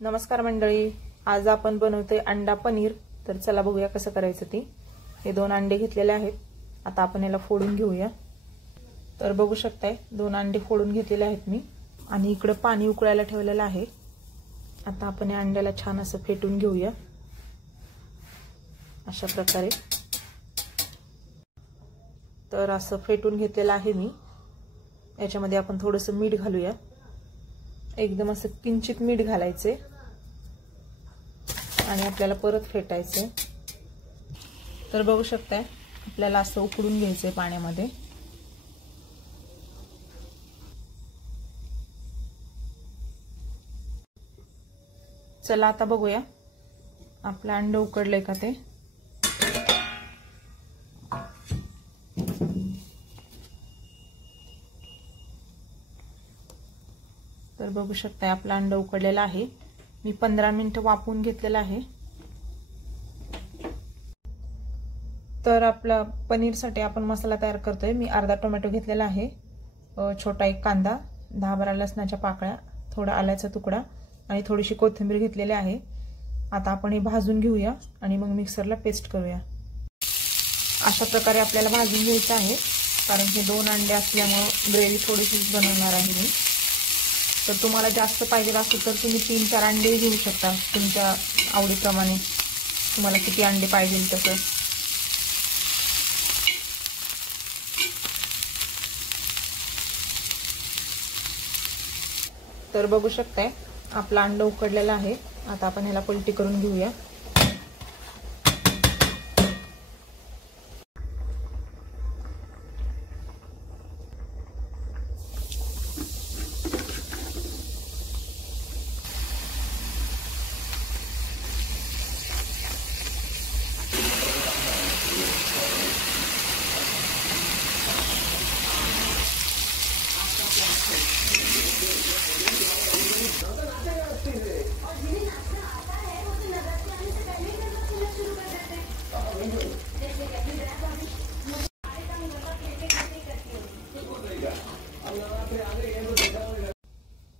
नमस्कार मंडळी, आज आपण बनवतोय अंडा पनीर। तर चला बघूया कसं करायचं ते। हे 2 अंडे घेतलेले आहेत। आता आपण याला फोडून घेऊया। तर बघू शकताय 2 अंडे फोडून घेतलेले आहेत मी आणि इकडे पाणी उकळायला ठेवलेलं आहे। आता आपण या अंड्याला छान असं फेटून घेऊया अशा प्रकारे। तर असं फेटून घेतलेलं आहे मी। याच्यामध्ये आपण थोडंसं मीठ घालूया, एकदम असं किंचित मीठ घालायचे आणि आपल्याला परत फेटायचे। तर बघू शकताय आपल्याला असं उकळून घ्यायचे पाण्यामध्ये। चला आता बघूया आपलं अंड उकडलंय का ते। तर बघू शकताय आपलं अंड उकडलेलं आहे। मी 15 मिनिटं वाफवून घेतलेलं आहे। तर आपला पनीरसाठी आपण मसाला तयार करतोय। मी अर्धा टोमॅटो घेतलेला आहे, छोटा एक कांदा, 10-12 लसणाच्या पाकळ्या, थोडा आल्याचा तुकडा आणि थोडीशी कोथिंबीर घेतलेली आहे। आता आपण हे भाजून घेऊया आणि मग मिक्सरला पेस्ट करूया। अशा प्रकारे आपल्याला भाजून घ्यायचं आहे, कारण हे 2 अंडे असल्यामुळे ग्रेव्ही थोडीशी बनवणार आहे मी। तर तुम्हाला जास्त पाहिजे असेल तर तुम्ही 3-4 अंडे घेऊ शकता, तुमच्या आवडीप्रमाणे। तुम्हाला किती अंडे पाहिजे तसं। तर बघू शकताय आपलं अंड उकडलेलं आहे। आता आपण ह्याला पलटी करून घेऊया।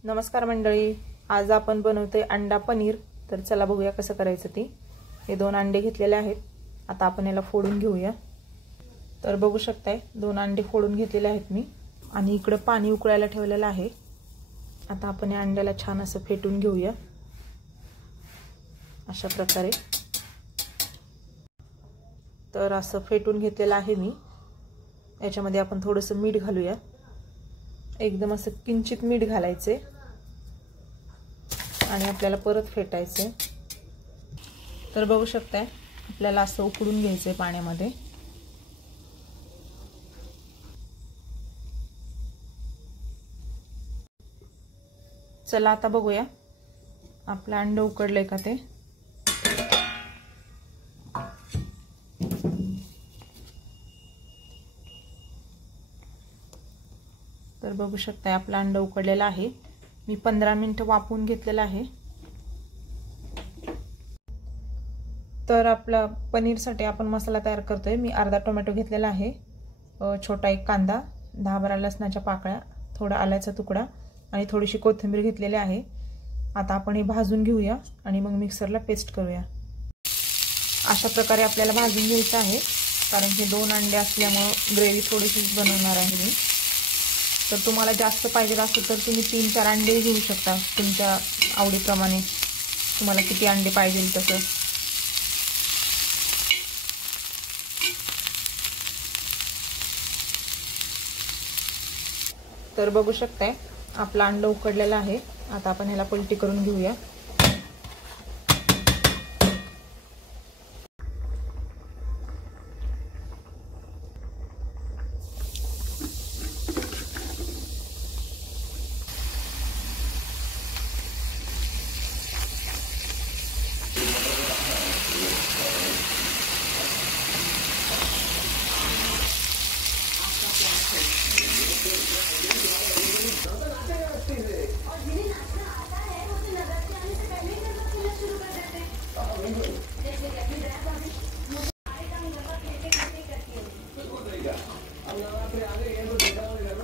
नमस्कार मंडळी, आज आपण बनवतोय अंडा पनीर। तर चला बघूया कसं करायचं ते। हे 2 अंडे घेतलेले आहेत। आता आपण याला फोडून घेऊया। तर बघू शकताय 2 अंडे फोडून घेतलेले आहेत मी आणि इकडे पाणी उकळायला ठेवलेलं आहे। आता आपण या अंड्याला छान असं फेटून घेऊया अशा प्रकारे। तर असं फेटून घेतलेलं आहे मी। याच्यामध्ये आपण थोडंसं मीठ घालूया, एकदम असं किंचित मीठ घालायचे आणि आपल्याला परत फेटायचे। तर बघू शकताय आपल्याला असं उकळून घ्यायचंय पाण्यामध्ये। चला आता बघूया आपलं अंड उकडलंय का ते। तर बघू शकताय आपलं अंड उकडलेलं आहे। मी 15 मिनिटं वाफवून घेतलेलं आहे। तर आपला पनीरसाठी आपण मसाला तयार करतोय। मी अर्धा टोमॅटो घेतलेला आहे, छोटा एक कांदा, 10-12 लसणाच्या पाकळ्या, थोडा आल्याचा तुकडा आणि थोडीशी कोथिंबीर घेतलेली आहे। आता आपण हे भाजून घेऊया आणि मग मिक्सरला पेस्ट करूया। अशा प्रकारे आपल्याला भाजून घ्यायचं आहे, कारण हे 2 अंडे असल्यामुळे ग्रेव्ही थोडीशी बनवणार आहे मी। तर तुम्हाला जास्त पाहिजे असेल तर तुम्ही 3-4 अंडे घेऊ शकता, तुमच्या आवडीप्रमाणे। तुम्हाला किती अंडे पाहिजे तसं। तर बघू शकताय आपलं अंड उकडलेलं आहे। आता आपण ह्याला पलटी करून घेऊया।